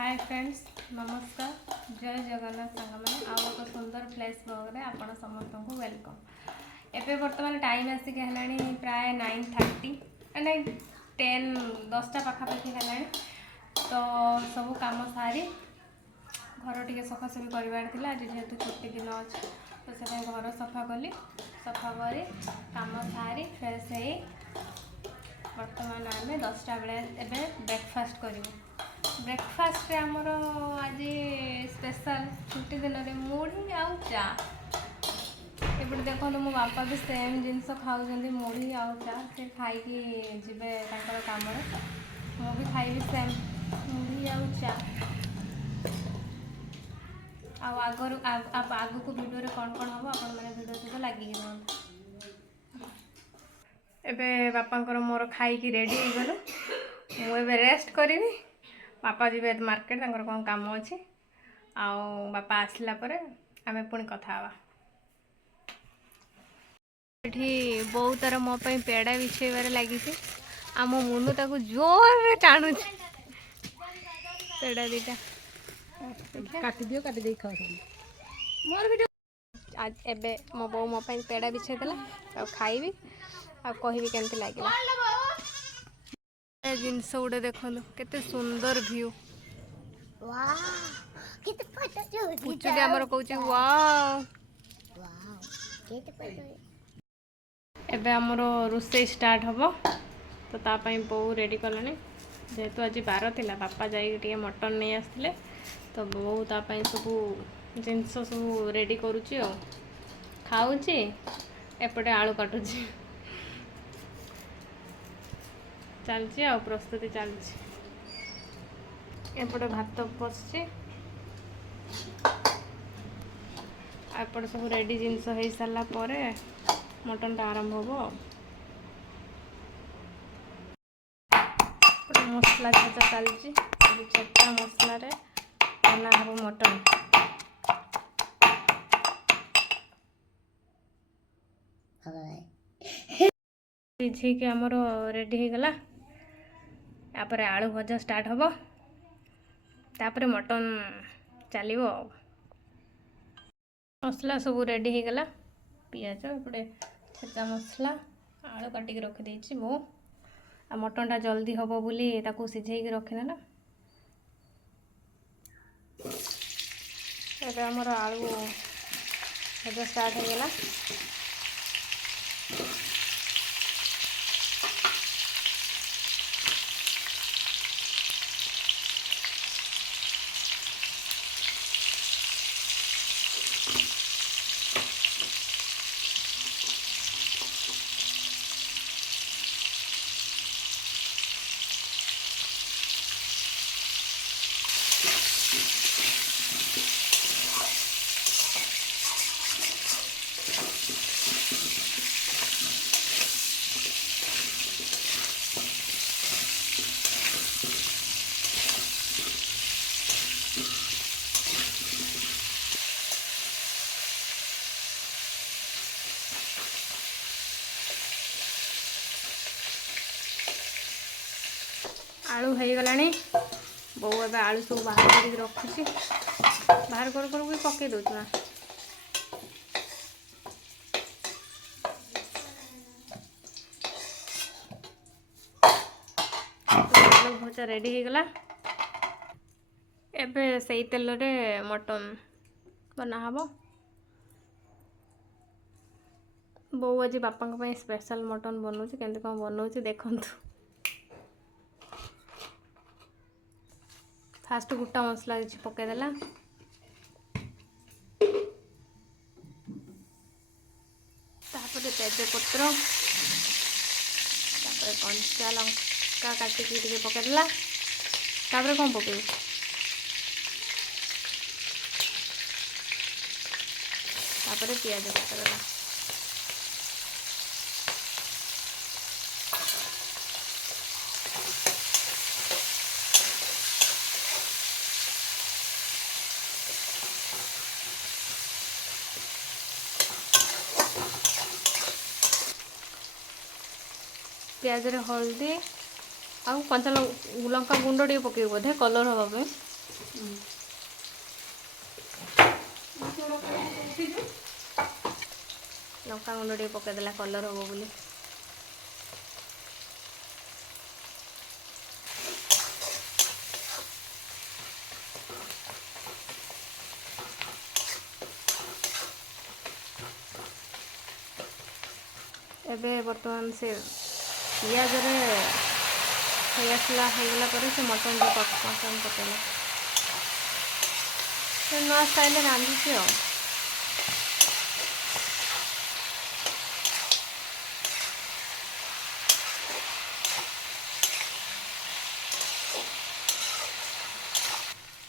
Hi friends, नमस्कार। जय जगन्नाथ सांगमाने आउ एक सुंदर फ्लैश ब्लॉग रे आपण समस्त को वेलकम। एबे वर्तमान टाइम आसिक हेलानी प्राय 9:30 नहीं 10टा पाखापाखि हेलानी। तो सब काम सारी घर टिके सफासफी करार थिला। आज जेहेतु छुट्टी दिन अच्छे तो से घर सफा कली। सफा करी काम सारी फ्रेश हो वर्तमान आम 10टा बेले एबे ब्रेकफास्ट करूँ। ब्रेकफास्ट आमर आज स्पेशल छुट्टी दिन में मुढ़ी आउ चा। एपटे देखो मो बापा भी सेम जिनस खाऊँ मुढ़ी आउ चा। से खाई जीवे कम मु भी खाइबी सेम मुढ़ी आउ चा। आग को वीडियो कौन कौन हम आपण मैंने वीडियो सहित लगिक रुहतु। एबे बापांकर मोर खाई रेडी हो गलु। मुझे रेस्ट करी। बापा जी मार्केट कौन काम अच्छे बापा आसला परे आमे पुणी कथा हवा। बहुत तार मो पेड़ा बिछेबार लगी आम मुनु ताकू जोर टाणु पेड़ा दीटा काटी दियो काटी दे खाओ मोर वीडियो। आज एबे मो बो मो पेड़ा बिछे देला खाइबी आ कहबी केमती लागला। जिनस गुड़े देखो केते सुंदर व्यू। पुचुली आमर कहूँ वाओ। एबे आमर रोषे स्टार्ट हम तो तापाई बो रेडी कलानी। जेहेतु आज बार थिला बापा जाइए मटन नहीं आसते तो बो तापाई सबू जिनस सब रेडी करुच्ची खाऊची एपटे आलू काटुची चलची आ प्रस्तुति चलची। एपटे भात बसची एपटे सब रेडी जिनस हो सारा पर मटन टा आरंभ हम। मसला छेचा चलची छेचा मसला रे बना हम मटन। सिझे के आमर रेडी हो गला। यापर आलू भजा स्टार्ट हम तापर मटन चलो। मसला सब रेडी हो गला। पियाज एपटे छेचा मसला आलू काटिक रखिदे बो आ मटनटा जल्दी हम बोली ताकू सिझे रखिनेला। एबे हमर आलू भजा स्टार्ट हो गला। आलू हो गला बो ए आलू सब बाहर कर रखुची बाहर कर भी पकई दौच ना। आलू भजा रेडी हो गला। एबे सही तेल रे मटन बना हबो। बो आज बापा स्पेशल मटन बनौछि केमती कौन बनौछि देखंतु। फास्ट गोटा मसला किसी पकईदेला तेजपत्र कंचा लंका काटिकी पकईदेला कौन पकड़ पियाज पकड़ला। पियाज रे हल्दी आ कंचा लंका गुंड टे पकड़ बोधे कलर हाँपे लंका गुंड टे पकईदेला कलर हम बोली। एबे बर्तमान से पियाज रे आसला होगला से मटन मटन पकेला नुआ स्टाइल रांधुची आ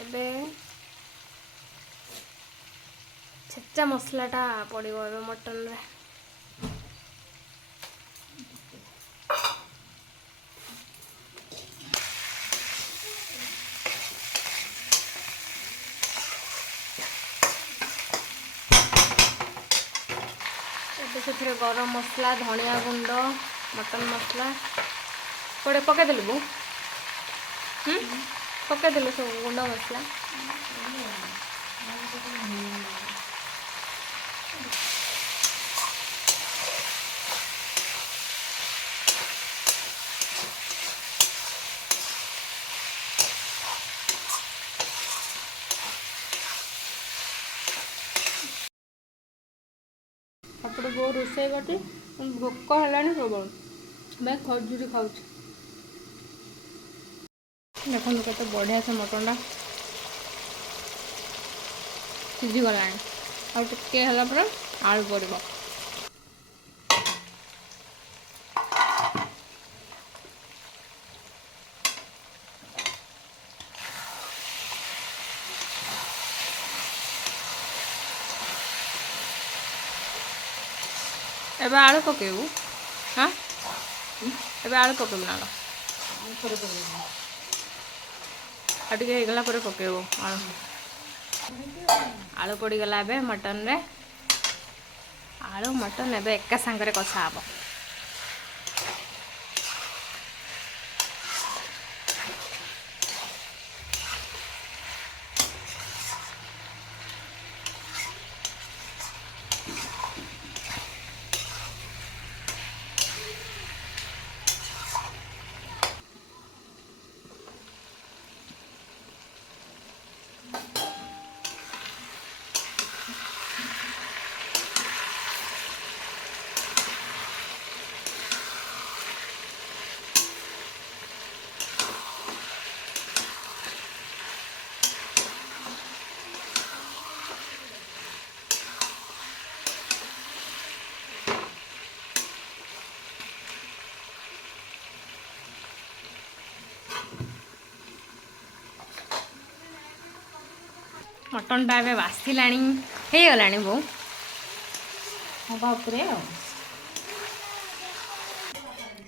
एबे छेचा मसलाटा पड़ो ए मटन रे। से गरम मसला धनिया गुंड मटन मसला पड़े पकईदेलु बो पकईदेलु सब गुंड मसला अपने बो रोषे करती भोक है प्रबल मैं खजूरी खाऊ देखो के बढ़िया से मटन सीझीगला आगे आलू पड़ो एबे आलू पकेबू हाँ एबे आलू पकेबू ना आटे होगला पकेबू आलू आलू पड़गला ए मटन रे आलू मटन एबे एका सांगरे कषा हम मटन टा बासिला हो गला बो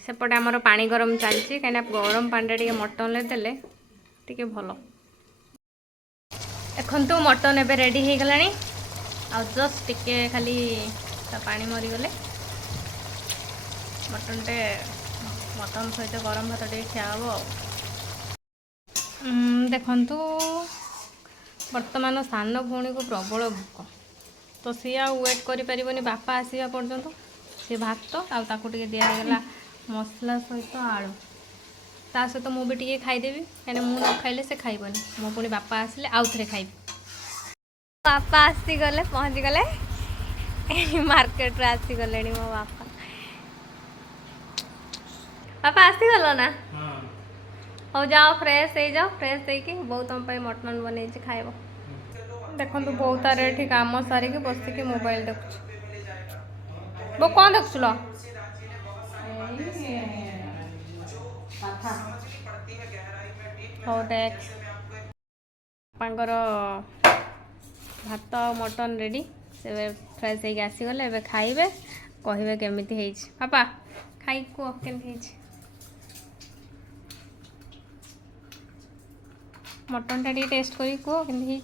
सेपटे आमर पानी गरम चलती कहीं गरम पानी मटन देले टे भल देखु मटन एबे रेडी हो गला आ जस्ट टिके खाली पानी मरीगले मटन टे मटन सहित गरम भात टे खियाब देखु वर्तमान सान भौणी को प्रबल भोक तो सी आ वेट कर बापा आसवा पर्यंत सी भात आगे दिगला मसला सहित आलू ता सहित मुझे खाईदेवी कहीं मुझे न खाइले से खाइबनी मो पुणी बापा आसिले आउ थे खाइबी बापा आसीगले पहुँची गले मार्केट रे आसीगले मो बापा बापा आसीगल ना हो जाओ फ्रेश हो जाओ फ्रेश होगी बहुत तुम मटन बन खाइब देखो बहुत तार ये कम सारिकी बसिकी मोबाइल देखु वो कौन देखुल हो देख पापर भात मटन रेडी से फ्रेश होगी आसीगले एबे खाइबे कहे केमी पापा खाई कह केमी मटन टा टेस्ट करी कह केमी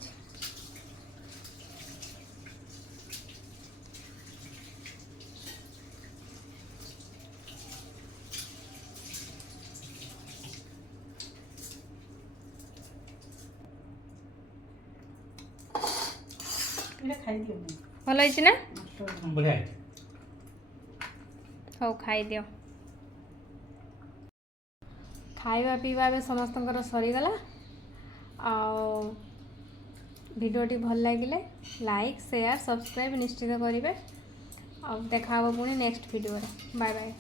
भल ना बढ़िया हौ खाई खाଇବା ପିଇବା ଏବେ ସମସ୍ତଙ୍କର ସରିଗଲା। ଆଉ ଭିଡ଼ିଓଟି ଭଲ ଲାଗିଲେ ଲାଇକ୍ ସେୟାର ସବସ୍କ୍ରାଇବ୍ ନିଶ୍ଚିତ କରିବେ। ଆଉ ଦେଖା ହେବ ପୁଣି ନେକ୍ସଟ ଭିଡ଼ିଓରେ। Bye bye.